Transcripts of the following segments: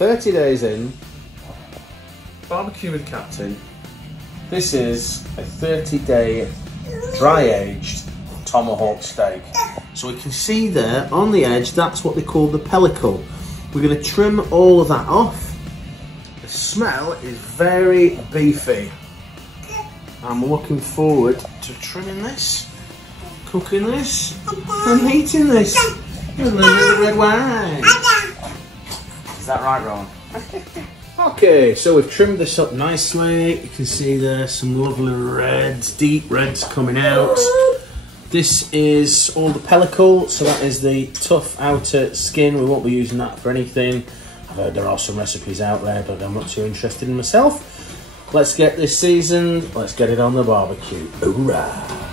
30 days in, barbecue with Captain. This is a 30-day dry aged tomahawk steak. So we can see there on the edge, that's what they call the pellicle. We're going to trim all of that off. The smell is very beefy. I'm looking forward to trimming this, cooking this, and eating this with a little bit of red wine. Is that right, Ron? Okay, so we've trimmed this up nicely. You can see there some lovely reds, deep reds coming out. This is all the pellicle, so that is the tough outer skin. We won't be using that for anything. I've heard there are some recipes out there, but I'm not too interested in myself. Let's get this seasoned. Let's get it on the barbecue. Hoorah!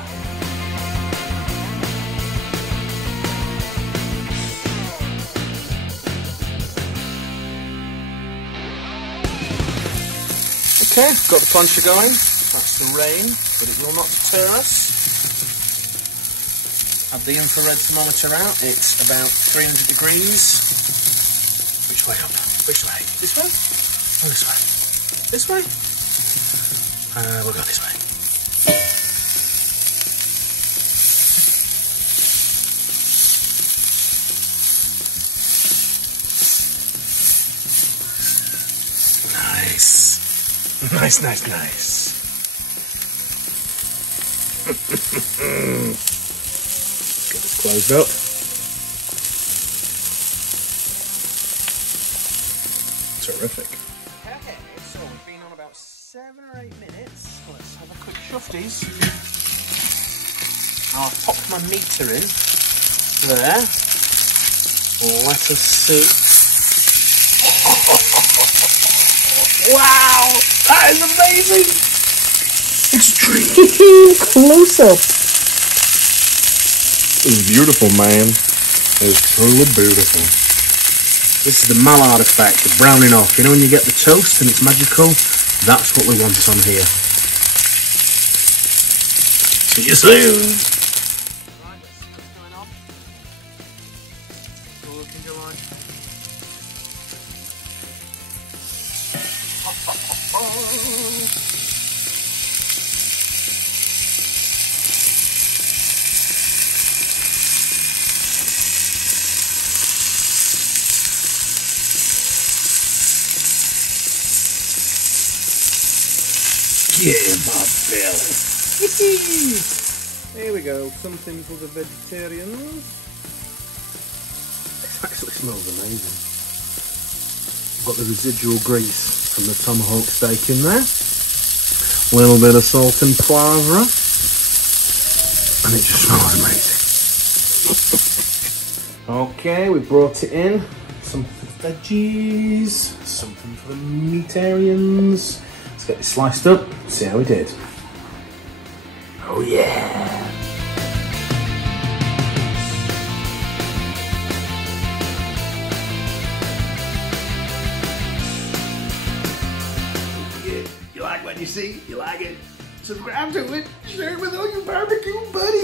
Okay, got the plancha going. That's the rain, but it will not deter us. Have the infrared thermometer out. It's about 300 degrees. Which way up? Which way? This way? Or this way? This way? We'll go this way. Nice. Nice, nice, nice. Get this closed up. Terrific. Okay, so we've been on about 7 or 8 minutes. Let's have a quick shufties. I'll pop my meter in there. Let us see. Wow, that is amazing! Extreme close-up. It's beautiful, man. It's truly beautiful. This is the Maillard effect, the browning off. You know when you get the toast and it's magical? That's what we want on here. See you soon! Right, what's going on? What can you like? Yeah, my belly. Here we go, something for the vegetarians. It actually smells amazing. Got the residual grease from the tomahawk steak in there. A little bit of salt and poivre. And it just smells amazing. Okay, we brought it in. Something for the veggies, something for the meatarians. Let's get this sliced up, see how we did. Oh yeah! You like what you see? You like it? Subscribe to it, share it with all your barbecue buddies.